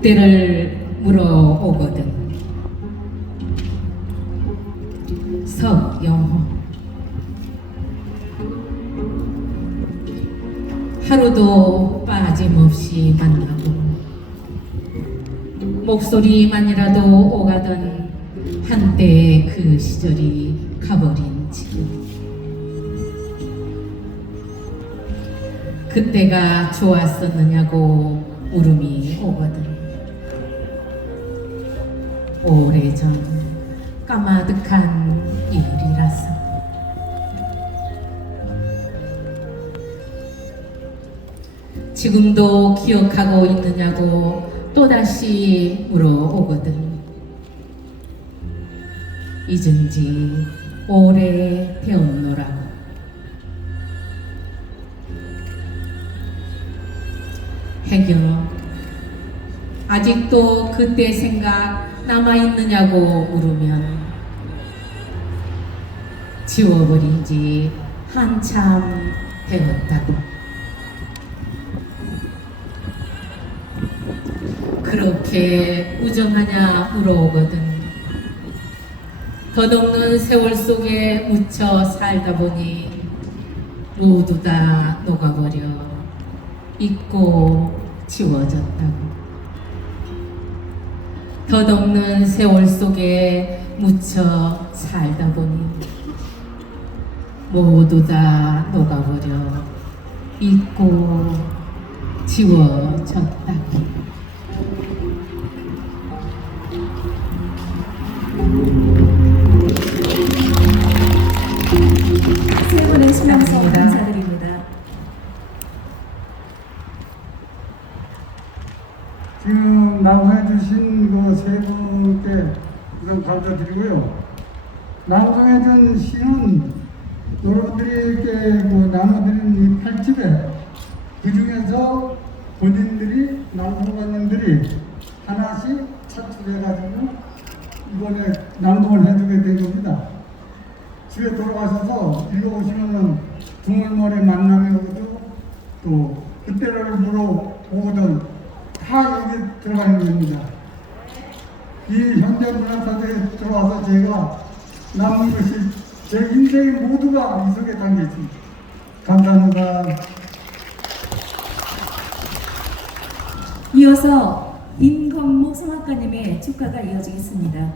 때를 물어오거든. 서영호. 하루도 빠짐없이 만나고 목소리만이라도 오가던 한때의 그 시절이 가버린 지금. 그때가 좋았었느냐고 물음이 오거든 마득한 일이라서. 지금도 기억하고 있느냐고 또다시 물어오거든. 잊은 지 오래 되었노라고. 해경 아직도 그때 생각 남아있느냐고 물으면 지워버린 지. 한참 되었다고 그렇게 우정하냐 물어오거든. 덧없는 세월 속에 묻혀 살다 보니 모두 다 녹아버려 잊고 지워졌다고. 덧없는 세월 속에 묻혀 살다 보니 모두 다 녹아버려 잊고 세 분의. 지금 나무해 주신 그세 분께 우선 감사드리고요. 나무해 준 시는 여러분들에게 뭐 팔집에 그 중에서 본인들이 남성관님들이 하나씩 차출해가지고 이번에 낭독을 해주게 된 겁니다. 집에 돌아가셔서 읽어보시면은 두물머리 만남이 오고도 또 그때를 물어보거든 다 여기 들어가 있는 겁니다. 이 현대 문화사대에 들어와서 제가 남은 것이 제 인생의 모두가 이 속에 담겨 있습니다. 감사합니다. 이어서 임건목 성악가님의 축가가 이어지겠습니다.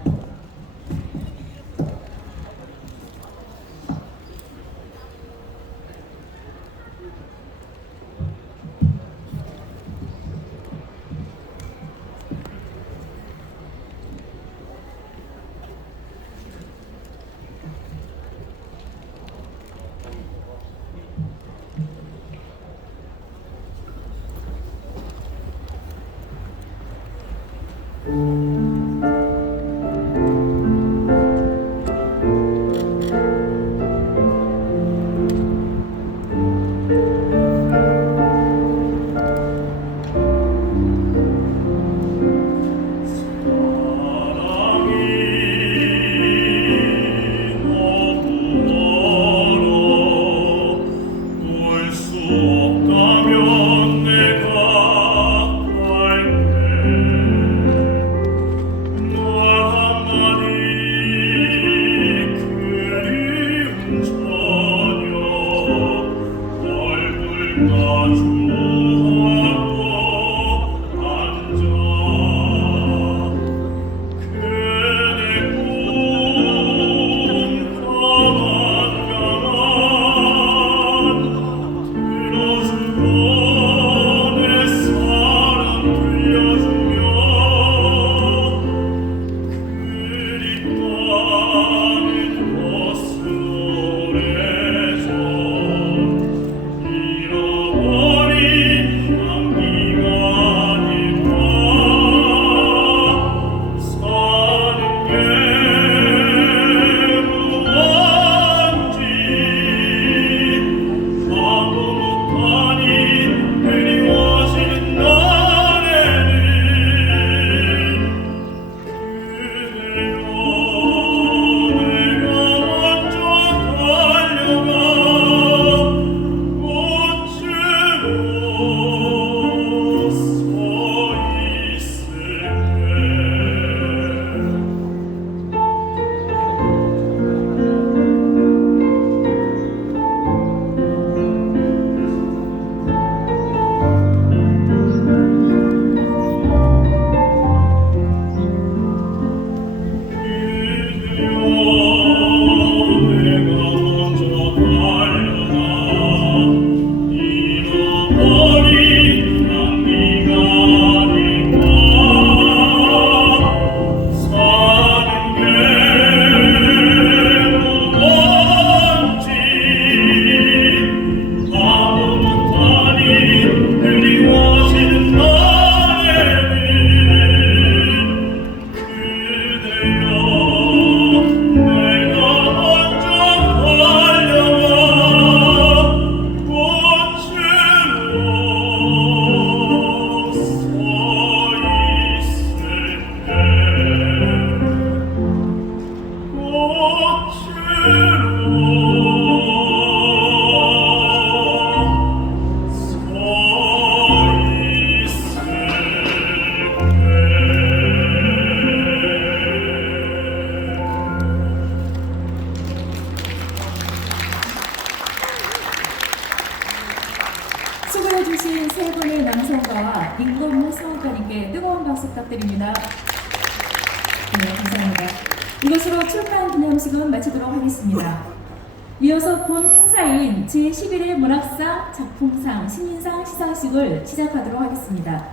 신인상 시상식을 시작하도록 하겠습니다.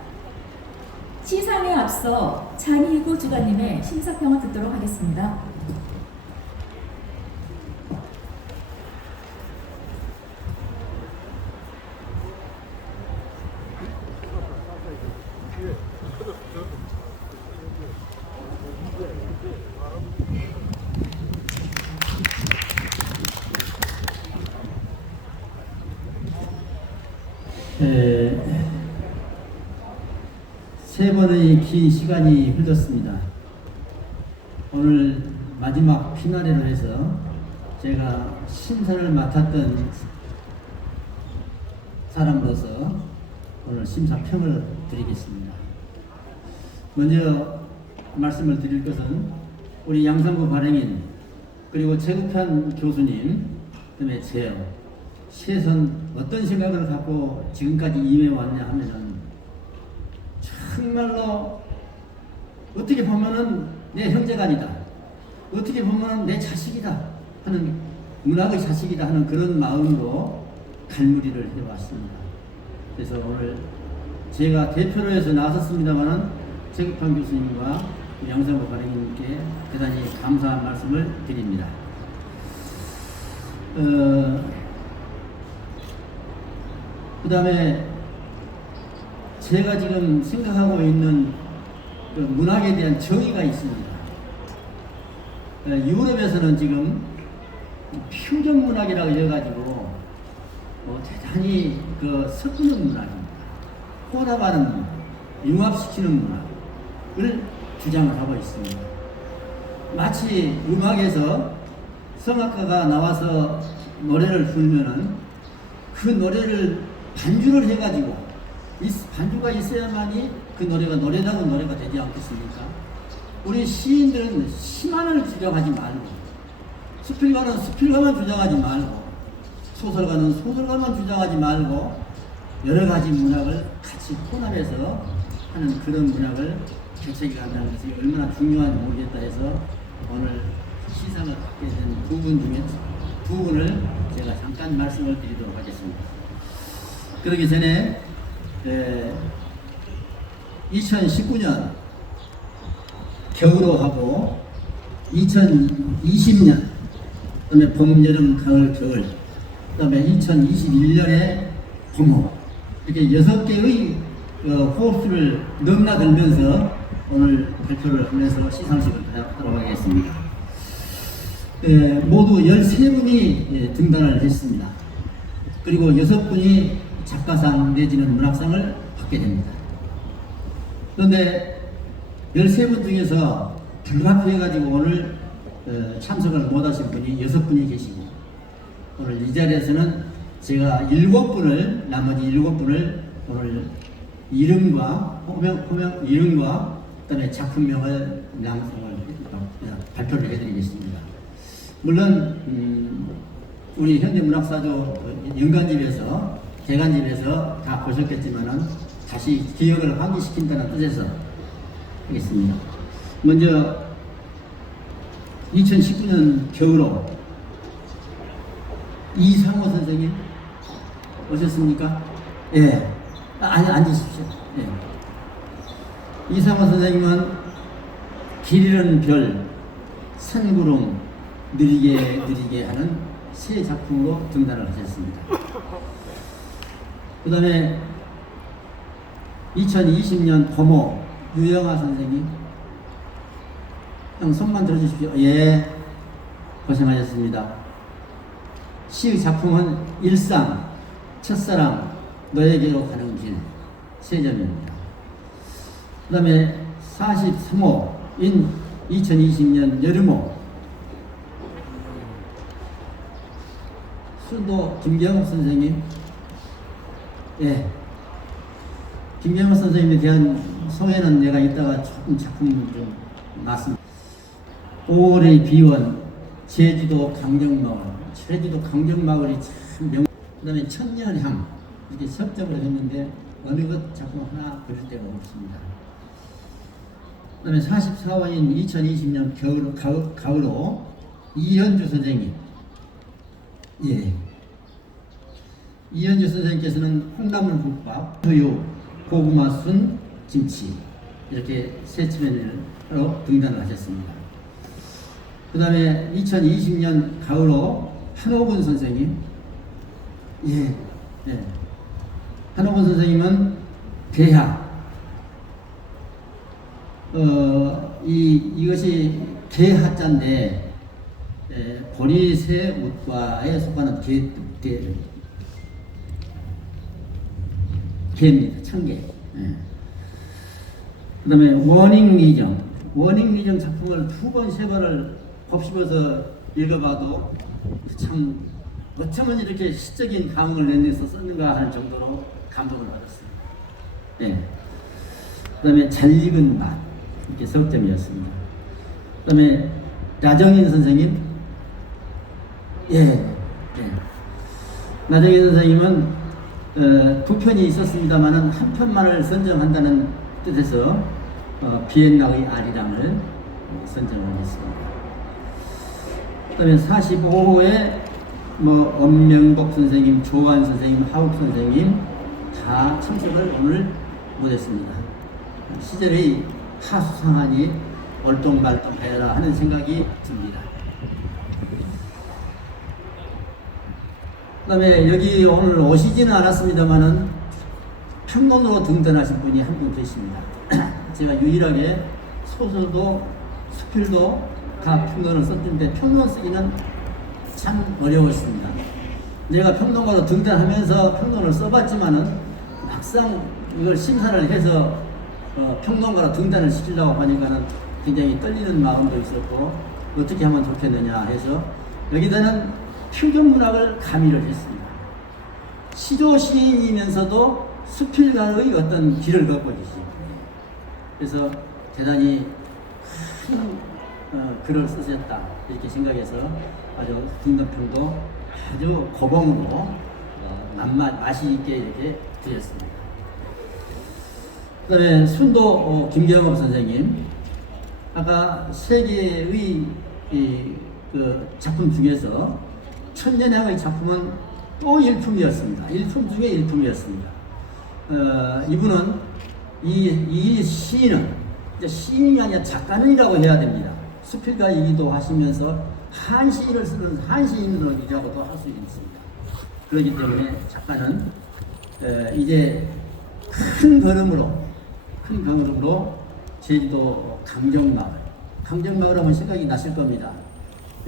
시상에 앞서 잔희구 주관님의 심사평을 듣도록 하겠습니다. 에, 세 번의 긴 시간이 흘렀습니다. 오늘 마지막 피나레로 해서 제가 심사를 맡았던 사람으로서 오늘 심사평을 드리겠습니다. 먼저 말씀을 드릴 것은 우리 양산부 발행인 그리고 최국환 교수님 그다음에 제요 시에선 어떤 생각을 갖고 지금까지 임해 왔냐 하면은 정말로 어떻게 보면은 내 형제가 아니다. 어떻게 보면은 내 자식이다 하는 문학의 자식이다 하는 그런 마음으로 갈무리를 해왔습니다. 그래서 오늘 제가 대표로 해서 나섰습니다만은 최국환 교수님과 양상호 발행인님께 대단히 감사한 말씀을 드립니다. 어, 그 다음에 제가 지금 생각하고 있는 그 문학에 대한 정의가 있습니다. 어, 유럽에서는 지금 표정 문학이라고 해가지고 어, 대단히 그 섞는 문학입니다. 호답하는 문학, 융합시키는 문학을 주장을 하고 있습니다. 마치 음악에서 성악가가 나와서 노래를 부르면은 그 노래를 반주를 해가지고 이 반주가 있어야만이 그 노래가 노래다운 노래가 되지 않겠습니까? 우리 시인들은 시만을 주장하지 말고 수필가는 수필가만 주장하지 말고 소설가는 소설가만 주장하지 말고 여러 가지 문학을 같이 혼합해서 하는 그런 문학을 개척해 간다는 것이 얼마나 중요한지 모르겠다 해서 오늘 시상을 받게 된 두 분 중에 두 분을 제가 잠깐 말씀을 드리도록 하겠습니다. 그러기 전에 2019년 겨울로 하고 2020년 그다음에 봄, 여름, 가을, 겨울 그다음에 2021년에 봄호 이렇게 여섯 개의 어, 호흡수를 넘나들면서 오늘 발표를 하면서 시상식을 하도록 하겠습니다. 예, 모두 13분이 예, 등단을 했습니다. 그리고 6분이 작가상 내지는 문학상을 받게 됩니다. 그런데 13분 중에서 불합해가지고 오늘 어, 참석을 못하신 분이 6분이 계시고 오늘 이 자리에서는 제가 7분을 나머지 7분을 오늘 이름과 호명, 호명 이름과 그다음에 작품명을 낭송을 해- 발표를 해드리겠습니다. 물론 음, 우리 현대문학사조 연간집에서 개간집에서 다 보셨겠지만은 다시 기억을 환기시킨다는 뜻에서 하겠습니다. 먼저 2019년 겨울로 이상호 선생님 오셨습니까? 예. 아, 아니 앉으십시오. 예. 이상호 선생님은 길 잃은 별, 산구름, 느리게 느리게 하는 새 작품으로 등단을 하셨습니다. 그 다음에 2020년 봄호 유영아 선생님 형 손만 들어주십시오. 예, 고생하셨습니다. 시 작품은 일상, 첫사랑, 너에게로 가는 길, 세 점입니다. 그 다음에 43호인 2020년 여름호 순도 김경욱 선생님 예. 김경욱 선생님에 대한 소개는 내가 이따가 조금 작품 좀 놨습니다. 5월의 비원 제주도 강정마을. 제주도 강정마을이 참 명... 그 다음에 천년향 이렇게 협정을 했는데 어느 것 작품 하나 그릴 데가 없습니다. 그 다음에 44호인 2020년 겨울 가을, 가을호 이현주 선생님. 예 이현주 선생님께서는 콩나물 국밥, 두유, 고구마 순, 김치 이렇게 세 측면으로 등단을 하셨습니다. 그 다음에 2020년 가을호 한호근 선생님 예, 예. 한호근 선생님은 대하 어, 이, 이것이 개하자인데, 에, 보리새 웃과에 속하는 개, 개, 개입니다. 청개. 예. 그 다음에 워닝 미정. 워닝 미정 작품을 두 번, 세 번을 곱씹어서 읽어봐도 참 어쩌면 이렇게 시적인 감흥을 내내서 썼는가 하는 정도로 감동을 받았어요. 예. 그 다음에 잘 익은 맛 이렇게 석점이었습니다. 그 다음에 나정인 선생님 예, 예. 나정인 선생님은 어, 두 편이 있었습니다만은 한 편만을 선정한다는 뜻에서 어, 비엔나의 아리랑을 선정을 했습니다. 그다음에 45호에 뭐 엄명복 선생님, 조한 선생님, 하욱 선생님 다 참석을 오늘 못했습니다. 시절의 하수상하니 얼똥말똥하여라 하는 생각이 듭니다. 그 다음에 여기 오늘 오시지는 않았습니다만은 평론으로 등단하신 분이 한 분 계십니다. 제가 유일하게 소설도 수필도 다 평론을 썼는데 평론 쓰기는 참 어려웠습니다. 내가 평론가로 등단하면서 평론을 써봤지만은 막상 이걸 심사를 해서 어, 평론가로 등단을 시키려고 하니까는 굉장히 떨리는 마음도 있었고 어떻게 하면 좋겠느냐 해서 여기다는 표현 문학을 가미를 했습니다. 시조 시인이면서도 수필가의 어떤 길을 걷고 계십니다. 그래서 대단히 큰 어, 글을 쓰셨다 이렇게 생각해서 아주 등단평도 아주 고봉으로 어, 맛맛 맛이 있게 이렇게 드렸습니다. 그다음에 순도 어, 김경업 선생님 아까 세 개의 이, 그 작품 중에서 천년향의 작품은 또 일품이었습니다. 일품 중에 일품이었습니다. 어, 이분은 이, 이 시인은 시인이 아니라 작가는이라고 해야 됩니다. 수필가이기도 하시면서 한 시인을 쓰는 한 시인으로이라고도 할 수 있습니다. 그렇기 때문에 작가는 에, 이제 큰 걸음으로 큰 걸음으로 제주도 강정마을 강정마을 하면 생각이 나실 겁니다.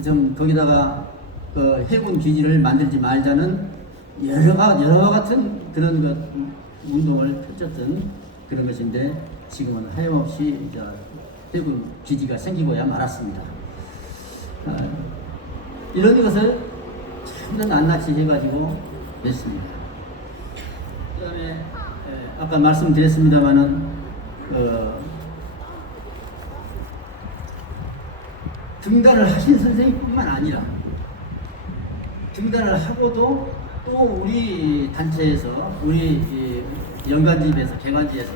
좀 거기다가 그 해군 기지를 만들지 말자는 여러 가 여러 같은 그런 것 운동을 펼쳤던 그런 것인데 지금은 하염없이 이제 해군 기지가 생기고야 말았습니다. 아, 이런 것을 참는 낱낱이 해가지고 냈습니다. 그 다음에 에, 아까 말씀드렸습니다마는 어, 등단을 하신 선생님뿐만 아니라 등단을 하고도 또 우리 단체에서 우리 이 연관지에서 개관지에서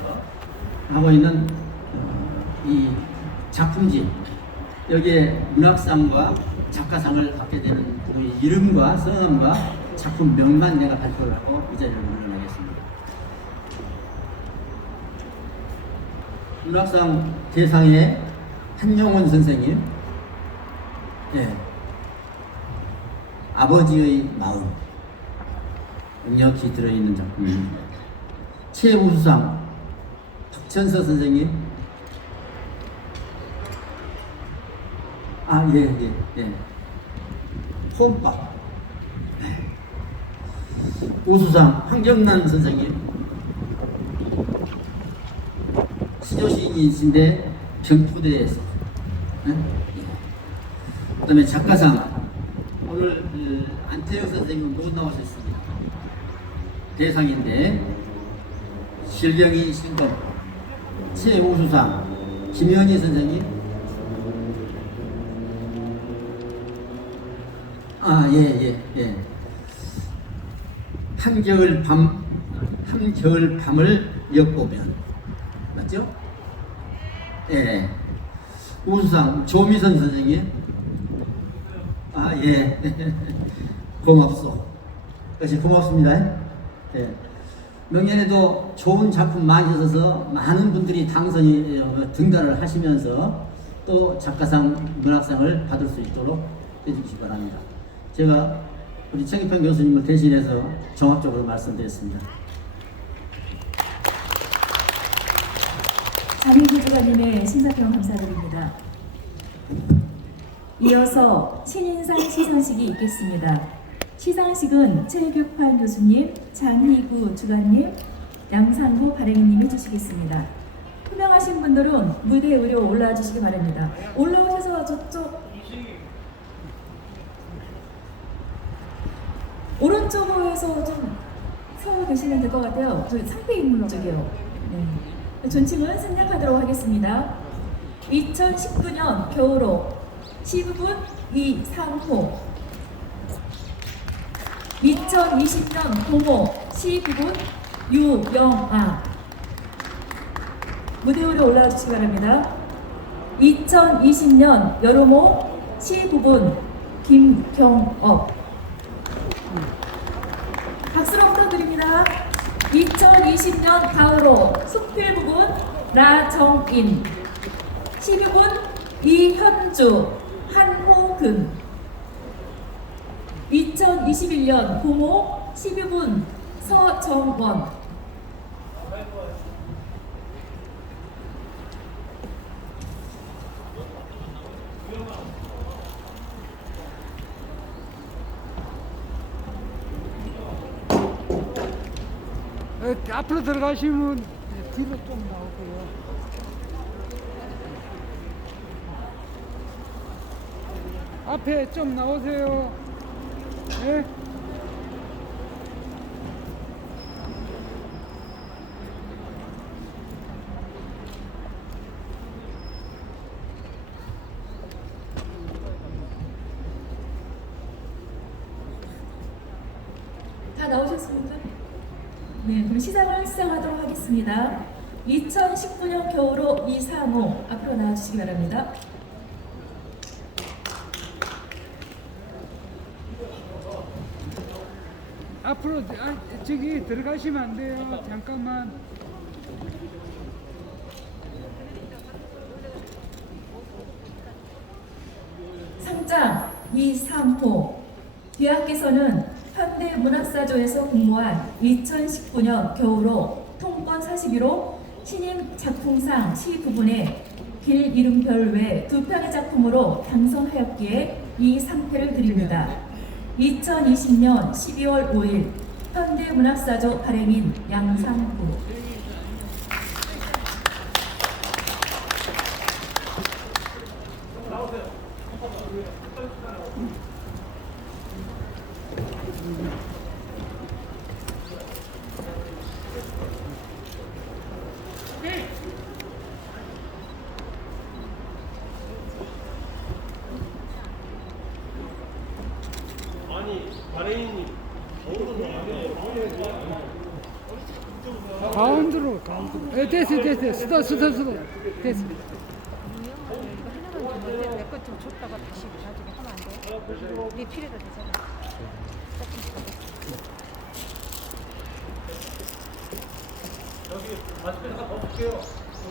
하고 있는 어, 이 작품집 여기에 문학상과 작가상을 받게 되는 그 이름과 성함과 작품 명만 내가 발표를 하고 이 자리를 마련하겠습니다. 문학상 대상에 한용원 선생님, 예, 아버지의 마음 능력이 들어있는 작품입니다. 최우수상 박천서 선생님, 아, 예, 예, 예. 홈밥. 네. 우수상 황정란 선생님. 시조시인이신데 경포대에서. 네? 예. 그 다음에 작가상. 오늘 그 안태영 선생님 못 나오셨습니다. 대상인데 실경이 신검 최우수상 김현희 선생님 아, 예, 예, 예. 한겨울 밤 깊은 겨울 밤을 엿보면 맞죠? 예. 우수상 조미선 선생님. 아 예. 고맙소. 역시 고맙습니다. 예. 명년에도 좋은 작품 많이 있어서 많은 분들이 당선이 어, 등단을 하시면서 또 작가상, 문학상을 받을 수 있도록 해주시기 바랍니다. 제가 우리 청기평 교수님을 대신해서 종합적으로 말씀드렸습니다. 장희구주관님의 심사평 감사드립니다. 이어서 신인상 시상식이 있겠습니다. 시상식은 최규판 교수님, 장희구 주관님, 양상구 발행님 해주시겠습니다. 투명하신 분들은 무대 위로 올라와 주시기 바랍니다. 올라오셔서 저쪽 오른쪽으로 해서 좀 세워 계시면 될 것 같아요. 저희 상대 인물 쪽이요. 네. 존칭은 생략하도록 하겠습니다. 2019년 겨울호 시부분 이상호 2020년 동호 시부분 유영아 무대 위로 올라와 주시기 바랍니다. 2020년 여름호 시부분 김경업 박수로 부탁드립니다. 2020년 가을호 숙필 부분 나정인 12분 이현주 한호근 2021년 고모 12분 서정원 어, 앞으로 들어가시면 뒤로 좀 나오고요. 앞에 좀 나오세요. 네? 다 나오셨습니까? 네, 그럼 시상을 시작하도록 하겠습니다. 2019년 겨울호 이상호 앞으로 나와주시기 바랍니다. 앞으로 아, 저기 들어가시면 안 돼요. 잠깐만. 상장 이상호 대학께서는 현대문학사조에서 공모한 2019년 겨울호 통권 41호 신임 작품상 시 부분에 길 이름별 외 두 편의 작품으로 당선하였기에 이 상패를 드립니다. 2020년 12월 5일 현대문학사조 발행인 양상구 아니 발해인이 가운데로 가운데로. 예, 네.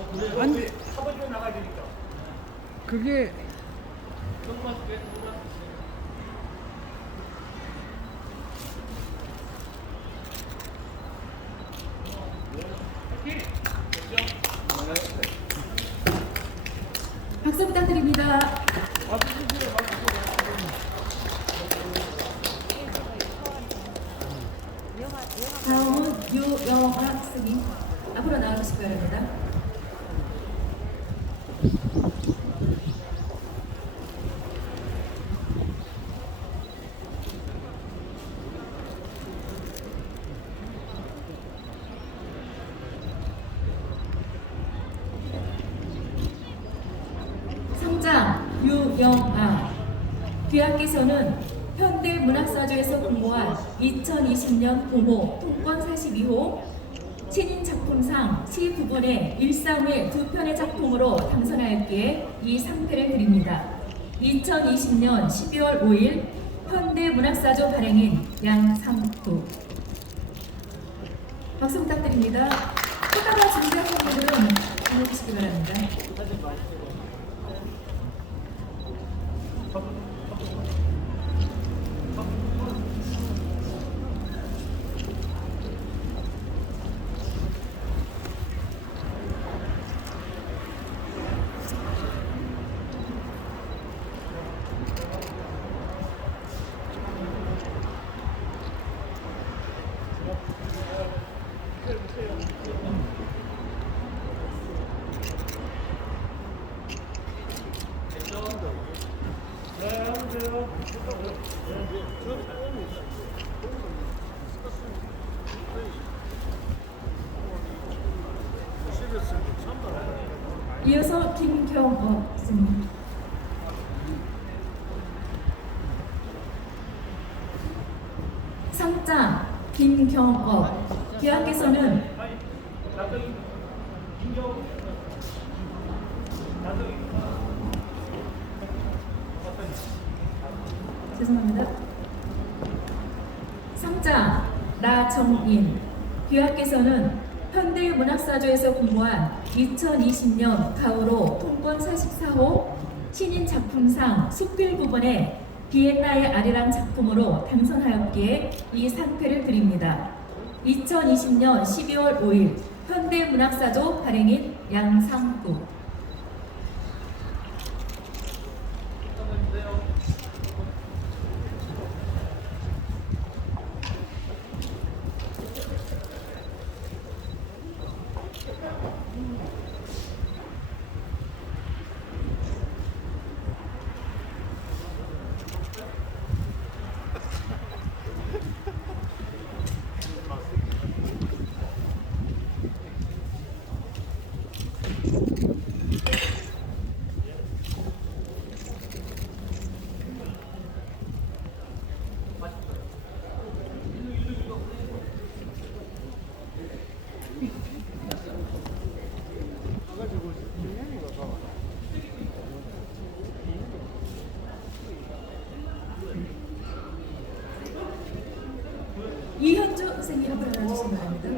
조금씩 더안 돼. 그게 박수 부탁드립니다. 다음은 유영아 학생님 앞으로 나와주시기 바랍니다. 상장 유 영아 귀하께서는 현대문학사조에서 공모한 2020년 공모 통권 42호 신인 작품상 시 부분의 1상의 두 편의 작품으로 당선하였기에 이 상패를 드립니다. 2020년 12월 5일 현대문학사조 발행인 양상구 박수 부탁드립니다. 꽃다발 준비하신 분들은 보내주시기 바랍니다. Thank you. 이어서 김경업 선생님. 상장 김경업 기왕께서는 죄송합니다. 상장 나정인 귀하께서는 현대문학사조에서 공모한 2020년 가을호 통권 44호 신인 작품상 숙필 부분에 비엔나의 아리랑 작품으로 당선하였기에 이 상패를 드립니다. 2020년 12월 5일 현대문학사조 발행인 양상구 이현주 선생님 한번 나와주시기 바랍니다.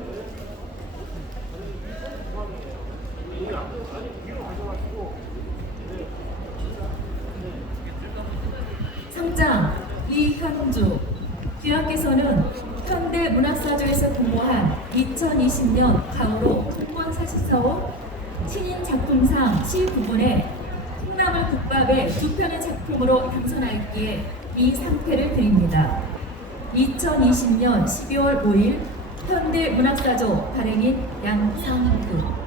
상장 이현주 귀하께서는 현대 문학사조에서 공모한 2020년 가을호 통권 44호 신인 작품상 시 부분에 콩나물 국밥의 두 편의 작품으로 당선하였기에 이 상패를 드립니다. 2020년 12월 5일 현대 문학사조 발행인 양상구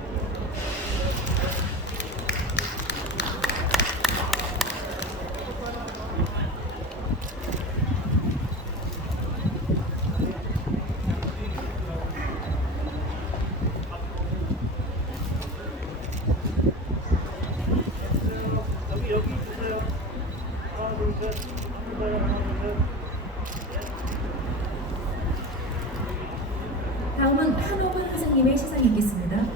여기 여기 주세요. 하나 둘 셋. 주세요. 하나 둘 셋. 다음은 한호근 선생님의 시상이 있겠습니다.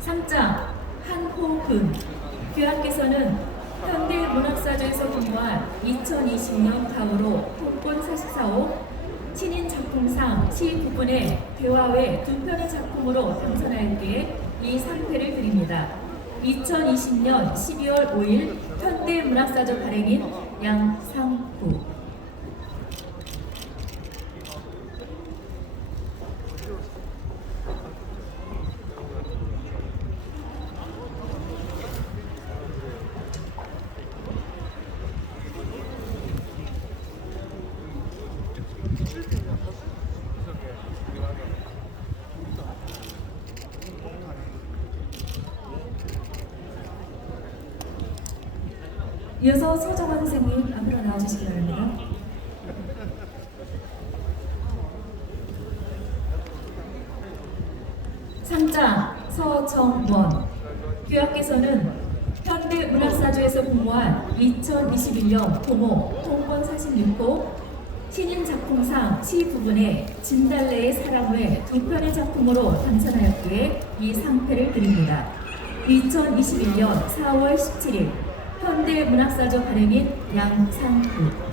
상장 한호근 교학께서는 현대문학사조에서 공모한 2020년 가을호 통권 44호 신인 작품상 시 부분의 대화 외 두 편의 작품으로 당선하였기에 이 상패를 드립니다. 2020년 12월 5일 현대문학사조 발행인 양상구 이어서 서정환 선생님 앞으로 나와주시기 바랍니다. 상장 서정원 교학께서는 현대문학사 문학사조에서 공모한 2021년 공모 동권 46호 신인 작품상 시 부분에 진달래의 사랑을 두 편의 작품으로 당선하였기에 이 상패를 드립니다. 2021년 4월 17일 현대 문학사조 발행인 양상구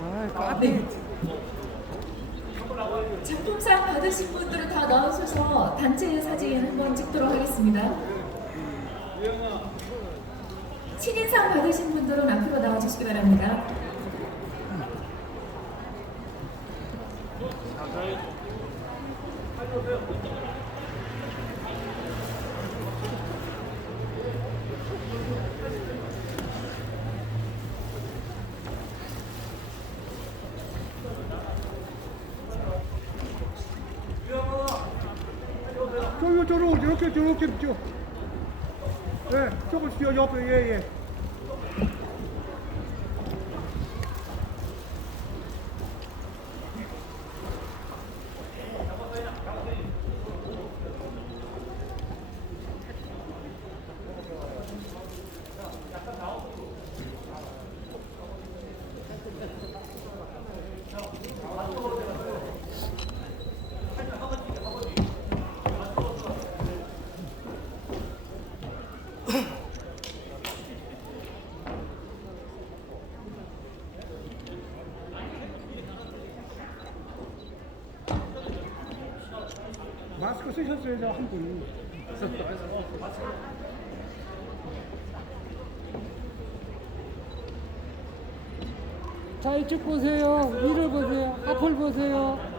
아, 까비. 작품상 받으신 분들은 다 나오셔서 단체 사진 한번 찍도록 하겠습니다. 신인상 받으신 분들은 앞으로 나와주시기 바랍니다. 저요, 저로, 이렇게, 저렇게, 저. 예, 저거, 저 옆에, 예, 예. 마스크 쓰셨어야죠, 한 분이. 자, 이쪽 보세요. 위를 보세요. 앞을 보세요.